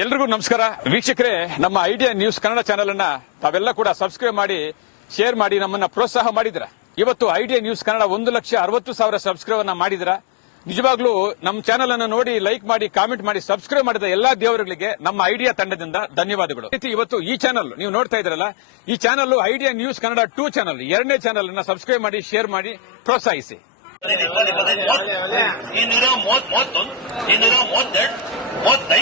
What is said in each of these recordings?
ಎಲ್ರಿಗೂ ನಮಸ್ಕಾರ. ವೀಕ್ಷಕರೇ, ನಮ್ಮ ಐಡಿಯಾ ನ್ಯೂಸ್ ಕನ್ನಡ ಚಾನೆಲ್ ಅನ್ನ ತಾವೆಲ್ಲ ಕೂಡ ಸಬ್ಸ್ಕ್ರೈಬ್ ಮಾಡಿ, ಶೇರ್ ಮಾಡಿ, ನಮ್ಮನ್ನ ಪ್ರೋತ್ಸಾಹ ಮಾಡಿದ್ರ ಇವತ್ತು ಐಡಿಯಾ ನ್ಯೂಸ್ ಕನ್ನಡ ಒಂದು ಲಕ್ಷ ಅರವತ್ತು ಸಾವಿರ ಸಬ್ಸ್ಕ್ರೈಬ್ ಅನ್ನ ಮಾಡಿದ್ರ ನಿಜವಾಗ್ಲೂ ನಮ್ಮ ಚಾನೆಲ್ ಅನ್ನು ನೋಡಿ, ಲೈಕ್ ಮಾಡಿ, ಕಾಮೆಂಟ್ ಮಾಡಿ, ಸಬ್ಸ್ಕ್ರೈಬ್ ಮಾಡಿದ ಎಲ್ಲಾ ದೇವರುಗಳಿಗೆ ನಮ್ಮ ಐಡಿಯಾ ತಂಡದಿಂದ ಧನ್ಯವಾದಗಳು. ಇವತ್ತು ಈ ಚಾನಲ್, ನೀವು ನೋಡ್ತಾ ಇದ್ರಲ್ಲ ಈ channel idea news Kannada two channel, ಎರಡನೇ ಚಾನಲ್ ಅನ್ನ ಸಬ್ಸ್ಕ್ರೈಬ್ ಮಾಡಿ, ಶೇರ್ ಮಾಡಿ, ಪ್ರೋತ್ಸಾಹಿಸಿ. ಇನ್ನೂರ ಮೂವತ್ ಮೂವತ್ತೊಂದು, ಇನ್ನೂರ ಮೂವತ್ತೆರಡು, ಮೂವತ್ತೈದು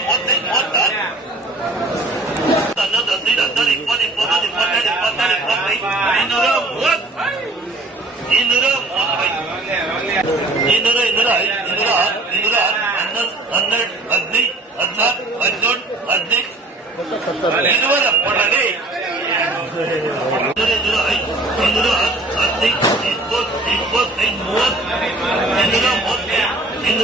ಮೂವತ್ತೈದು ಮೂವತ್ತಾರು ಹನ್ನೊಂದು ಹದಿನೈದು ಹದಿನಾರು ಇಪ್ಪತ್ತು ಇಪ್ಪತ್ತೊಂದು ಇಪ್ಪತ್ತೆರಡು ಇಪ್ಪತ್ತೆರಡು ಇಪ್ಪತ್ತೈದು ಇನ್ನೂರ ಮೂವತ್ತು ಇನ್ನೂರ ಮೂವತ್ತೈದು ಇನ್ನೂರ ಇನ್ನೂರ ಐದು ಇನ್ನೂರ ಆರು ಇನ್ನೂರ ಆರು ಹನ್ನೊಂದು ಹನ್ನೆರಡು ಹದಿನೈದು ಹದಿನಾರು ಹದಿನೇಳು ಹದಿನೈದು ಇನ್ನೂರ ಕೊಡಲಿ ಇನ್ನೂರ ಇನ್ನೂರ ಐದು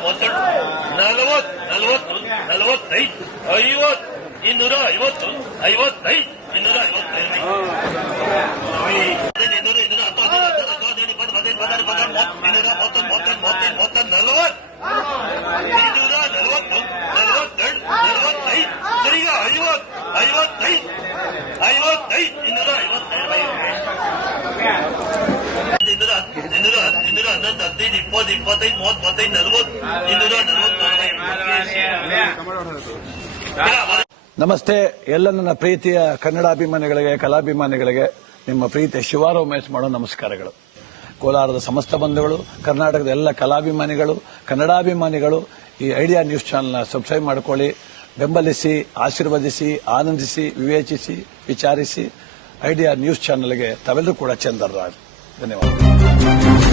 ಮೂವತ್ತೆರಡು ನಲವತ್ತು ನಲವತ್ತು ನಲವತ್ತೈದು ಐವತ್ತು ಇನ್ನೂರ ಐವತ್ತು ಐವತ್ತೈದು ಇನ್ನೂರ ಐವತ್ತೈದು ಇನ್ನೂರು ಇನ್ನೂರ ಹತ್ತು ಹದಿನೈದು ಹದಿನಾರು ಹದಿನೇಳು ಇಪ್ಪತ್ತು ಹದಿನೈದು ಹದಿನಾರು ಇಪ್ಪತ್ತಾರು ಮೂವತ್ತು ಇನ್ನೂರ ಮೂವತ್ತೊಂದು ಮೂವತ್ತೆಂಟು ಮೂವತ್ತೈದು ಮೂವತ್ತೊಂದು ನಲವತ್ತು ಇನ್ನೂರ ನಲವತ್ತು ನಲವತ್ತೆರಡು ನಲವತ್ತೈದು ಸರಿಗ ಐವತ್ತು ಐವತ್ತೈದು ಐವತ್ತೈದು ಇನ್ನೂರ ಐವತ್ತೈದು ಹದಿನೈದು ಇಪ್ಪತ್ತು ಇಪ್ಪತ್ತೈದು ಮೂವತ್ತು ಮೂವತ್ತೈದು ನಮಸ್ತೆ, ಎಲ್ಲ ನನ್ನ ಪ್ರೀತಿಯ ಕನ್ನಡಾಭಿಮಾನಿಗಳಿಗೆ, ಕಲಾಭಿಮಾನಿಗಳಿಗೆ, ನಿಮ್ಮ ಪ್ರೀತಿಯ ಶಿವಾರೋ ಉಮೇಶ್ ಮಾಡೋ ನಮಸ್ಕಾರಗಳು. ಕೋಲಾರದ ಸಮಸ್ತ ಬಂಧುಗಳು, ಕರ್ನಾಟಕದ ಎಲ್ಲ ಕಲಾಭಿಮಾನಿಗಳು, ಕನ್ನಡಾಭಿಮಾನಿಗಳು, ಈ ಐಡಿಯಾ ನ್ಯೂಸ್ ಚಾನೆಲ್ನ ಸಬ್ಸ್ಕ್ರೈಬ್ ಮಾಡಿಕೊಳ್ಳಿ, ಬೆಂಬಲಿಸಿ, ಆಶೀರ್ವದಿಸಿ, ಆನಂದಿಸಿ, ವಿವೇಚಿಸಿ, ವಿಚಾರಿಸಿ, ಐಡಿಯಾ ನ್ಯೂಸ್ ಚಾನೆಲ್ಗೆ ತಾವೆಲ್ಲರೂ ಕೂಡ ಚಂದರ್ರಾಜ್ ಧನ್ಯವಾದ